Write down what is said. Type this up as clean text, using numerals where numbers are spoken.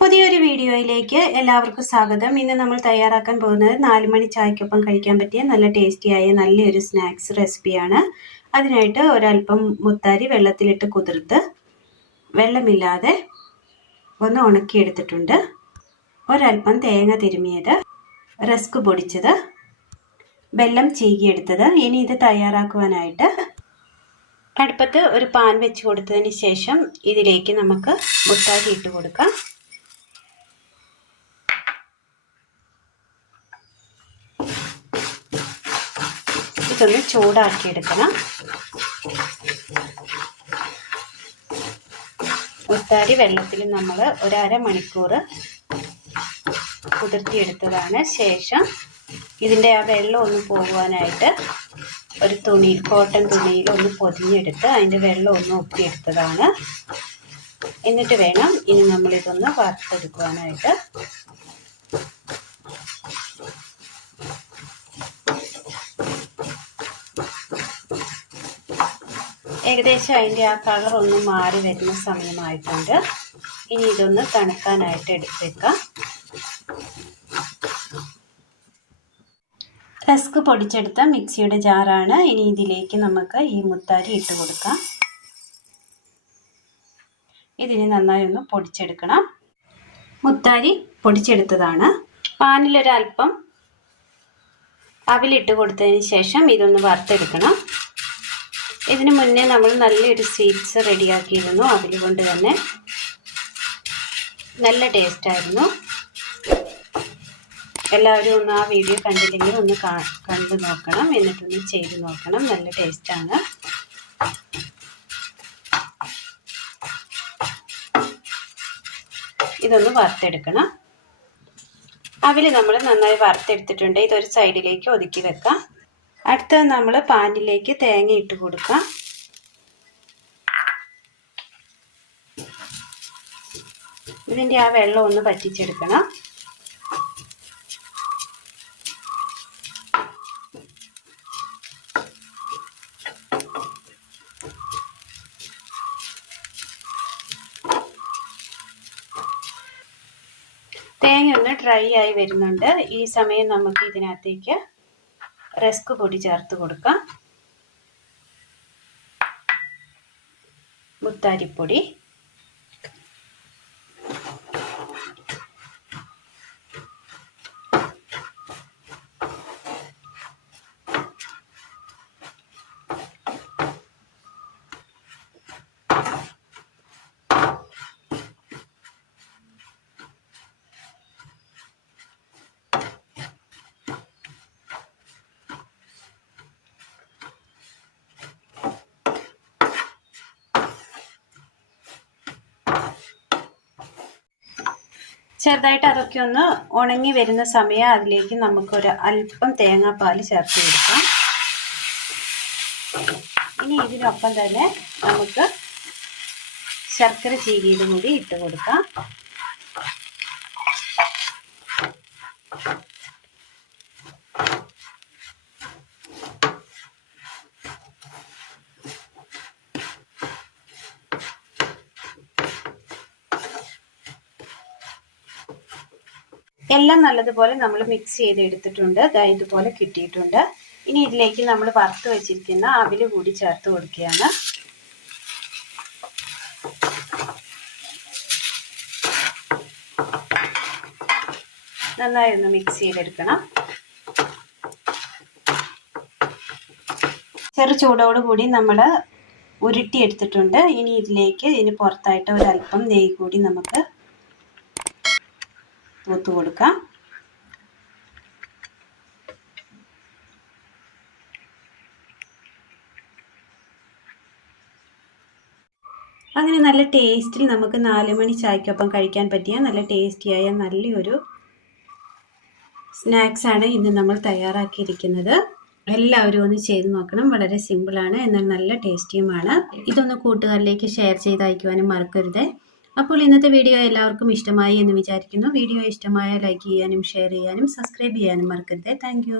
പുതിയൊരു വീഡിയോയിലേക്ക് എല്ലാവർക്കും സ്വാഗതം. ഇന്ന് നമ്മൾ തയ്യാറാക്കാൻ പോകുന്നത് 4 മണി ചായക്കൊപ്പം കഴിക്കാൻ പറ്റിയ നല്ല ടേസ്റ്റിയായ നല്ലൊരു സ്നാക്സ് റെസിപ്പിയാണ്. അതിനായിട്ട് ഒരല്പം മുത്താരി വെള്ളത്തിലിട്ട് കുതിർത്ത് വെള്ളമില്ലാതെ ഒന്ന് ഉണക്കിയെടുത്തിട്ടുണ്ട്. ഒരല്പം തേങ്ങ തിരുമിയത്, റസ്ക് പൊടിച്ചത്, വെല്ലം ചീകിയെടുത്തത്. ഇനി ഇത് തയ്യാറാക്കുവാനായിട്ട് അടുപ്പത്ത് ഒരു പാൻ വെച്ച് കൊടുത്തതിന് ശേഷം ഇതിലേക്ക് നമുക്ക് മുത്താരി ഇട്ട് കൊടുക്കാം. ഇതൊന്ന് ചൂടാക്കിയെടുക്കണം. മുത്താരി വെള്ളത്തിൽ നമ്മൾ ഒരു അരമണിക്കൂർ കുതിർത്തിയെടുത്തതാണ്. ശേഷം ഇതിൻ്റെ ആ വെള്ളം ഒന്ന് പോകുവാനായിട്ട് ഒരു തുണി, കോട്ടൺ തുണിയിൽ ഒന്ന് പൊതിഞ്ഞെടുത്ത് അതിൻ്റെ വെള്ളം ഒന്ന് ഒപ്പിയെടുത്തതാണ്. എന്നിട്ട് വേണം ഇനി നമ്മളിതൊന്ന് വറുത്തെടുക്കുവാനായിട്ട്. ഏകദേശം അതിൻ്റെ ആ കളർ ഒന്ന് മാറി വരുന്ന സമയമായിട്ടുണ്ട്. ഇനി ഇതൊന്ന് തണുക്കാനായിട്ട് എടുത്തേക്കാം. റസ്ക് പൊടിച്ചെടുത്ത മിക്സിയുടെ ജാറാണ്. ഇനി ഇതിലേക്ക് നമുക്ക് ഈ മുത്താരി ഇട്ട് കൊടുക്കാം. ഇതിന് നന്നായി ഒന്ന് പൊടിച്ചെടുക്കണം. മുത്താരി പൊടിച്ചെടുത്തതാണ്. പാനിലൊരൽപ്പം അവിലിട്ട് കൊടുത്തതിന് ശേഷം ഇതൊന്ന് വറുത്തെടുക്കണം. ഇതിനു മുന്നേ നമ്മൾ നല്ലൊരു സ്വീറ്റ്സ് റെഡിയാക്കിയിരുന്നു. അവിൽ കൊണ്ട് തന്നെ നല്ല ടേസ്റ്റായിരുന്നു. എല്ലാവരും ഒന്ന് ആ വീഡിയോ കണ്ടില്ലെങ്കിൽ ഒന്ന് കണ്ടു നോക്കണം, എന്നിട്ടൊന്ന് ചെയ്ത് നോക്കണം. നല്ല ടേസ്റ്റാണ്. ഇതൊന്ന് വറുത്തെടുക്കണം. അവിൽ നമ്മൾ നന്നായി വറുത്തെടുത്തിട്ടുണ്ട്. ഇതൊരു സൈഡിലേക്ക് ഒതുക്കി വെക്കാം. അടുത്തത് നമ്മൾ പാനിലേക്ക് തേങ്ങ ഇട്ട് കൊടുക്കാം. ഇതിൻ്റെ ആ വെള്ളം ഒന്ന് വറ്റിച്ചെടുക്കണം. തേങ്ങ ഒന്ന് ഡ്രൈ ആയി വരുന്നുണ്ട്. ഈ സമയം നമുക്ക് ഇതിനകത്തേക്ക് റസ്ക് പൊടി ചേർത്ത് കൊടുക്കാം. മുത്താരിപ്പൊടി, ചെറുതായിട്ട് അതൊക്കെ ഒന്ന് ഉണങ്ങി വരുന്ന സമയം അതിലേക്ക് നമുക്കൊരു അല്പം തേങ്ങാപ്പാൽ ചേർത്ത് കൊടുക്കാം. ഇനി ഇതിനൊപ്പം തന്നെ നമുക്ക് ശർക്കര ചീകിയതും കൂടി ഇട്ട് കൊടുക്കാം. എല്ലാം നല്ലതുപോലെ നമ്മൾ മിക്സ് ചെയ്തെടുത്തിട്ടുണ്ട്. ഇതുപോലെ കിട്ടിയിട്ടുണ്ട്. ഇനി ഇതിലേക്ക് നമ്മൾ വറുത്ത് വെച്ചിരിക്കുന്ന അവിൽ കൂടി ചേർത്ത് കൊടുക്കുകയാണ്. നന്നായി ഒന്ന് മിക്സ് ചെയ്തെടുക്കണം. ചെറു ചൂടോടുകൂടി നമ്മൾ ഉരുട്ടിയെടുത്തിട്ടുണ്ട്. ഇനി ഇതിന് പുറത്തായിട്ട് ഒരല്പം നെയ്യ് കൂടി നമുക്ക് തൂത്ത് കൊടുക്കാം. അങ്ങനെ നല്ല ടേസ്റ്റിൽ നമുക്ക് 4 മണി ചായക്കൊപ്പം കഴിക്കാൻ പറ്റിയ നല്ല ടേസ്റ്റിയായ നല്ലൊരു സ്നാക്സാണ് ഇന്ന് നമ്മൾ തയ്യാറാക്കിയിരിക്കുന്നത്. എല്ലാവരും ഒന്ന് ചെയ്ത് നോക്കണം. വളരെ സിമ്പിളാണ്, എന്നാൽ നല്ല ടേസ്റ്റിയുമാണ്. ഇതൊന്ന് കൂട്ടുകാരിലേക്ക് ഷെയർ ചെയ്ത് അയക്കുവാനും മറക്കരുത്. അപ്പോൾ ഇന്നത്തെ വീഡിയോ എല്ലാവർക്കും ഇഷ്ടമായി എന്ന് വിചാരിക്കുന്നു. വീഡിയോ ഇഷ്ടമായ ലൈക്ക് ചെയ്യാനും ഷെയർ ചെയ്യാനും സബ്സ്ക്രൈബ് ചെയ്യാനും മറക്കരുത്. താങ്ക്